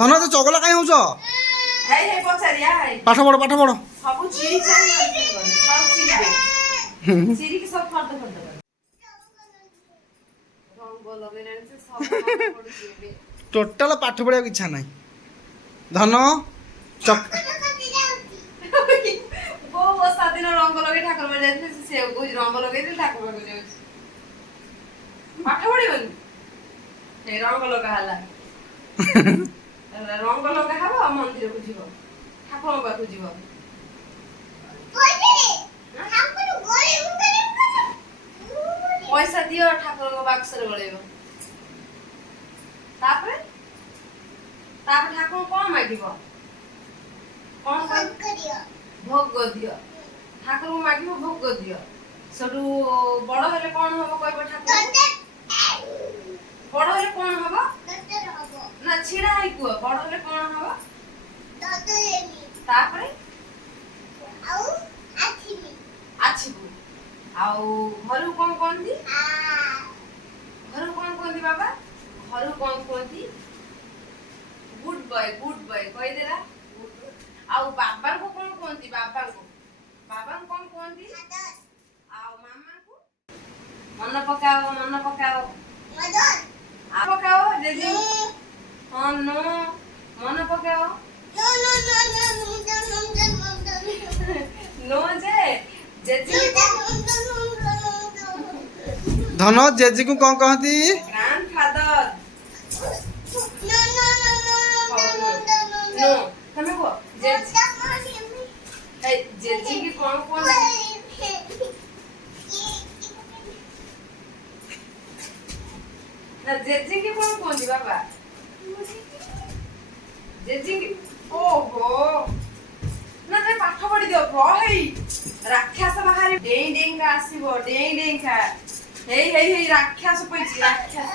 ଧନ ତ ଚଗଲା କାଇଁ ହଉଛ? ପାଠ ପଢ ପାଠ ପଢ। ଟୋଟାଲ ପାଠ ପଢିବାକୁ ଇଚ୍ଛା ନାହିଁ। ଧନ ରଙ୍ଗ ଲଗେଇ ଠାକୁର ଯାଇଥିଲେ ସେ ରଙ୍ଗ ଲଗେଇଥିଲେ ଠାକୁର ଯାଉଛି ପାଠ ପଢିବନି ରଙ୍ଗ ଲଗା ହେଲା ରଙ୍ଗ ଲଗା ହବ ମନ୍ଦିରକୁ ଯିବ ଠାକୁରଙ୍କ ପାଖକୁ ଯିବ ପଇସା ଦିଅ ଠାକୁରଙ୍କ ବାକ୍ସରେ ଗଳେଇବ ତାପରେ ଠାକୁର କଣ ମାଗିବ କଣ ଭୋଗ ଦିଅ ଠାକୁରଙ୍କୁ ମାଗିବ ଭୋଗ ଦିଅ ସେଠୁ ବଡ ହେଲେ କଣ ହବ କହିବ ଠାକୁର ବଡ ହେଲେ କଣ ହବ ନା ଛିଡା ହେଇ କୁହ ବଡ ହେଲେ କଣ ହବ ତାପରେ ଆଛିବୁ ଆଉ ଘରକୁ କଣ କହନ୍ତି ବାବା ଘରକୁ କଣ କୁହନ୍ତି ଗୁଡ୍ ବୟ କହିଦେଲା ଆଉ ବାବାଙ୍କୁ କଣ କୁହନ୍ତି ବାବାଙ୍କୁ କଣ କୁହନ୍ତି ଆଉ ମାମାଙ୍କୁ ମନ ପକାଅ ଜେଜେ ହଁ नो ମନ ପକାଅ नो ଯେ ଜେଜେ ଧନ ଜେଜେ କୁ କଣ କହନ୍ତି? ଗ୍ରାଣ୍ଡଫାଦର नो ତମେ କୁହ ଜେଜେ କି କଣ କୁହନ୍ତି ना जेजी की कौन कौन बाबा जेजी की ओहो ना ते पाठ पढ़ी दियो रही राक्षस बाहर डेई का आसीबो डेई का हेई राक्षस पैछि राक्षस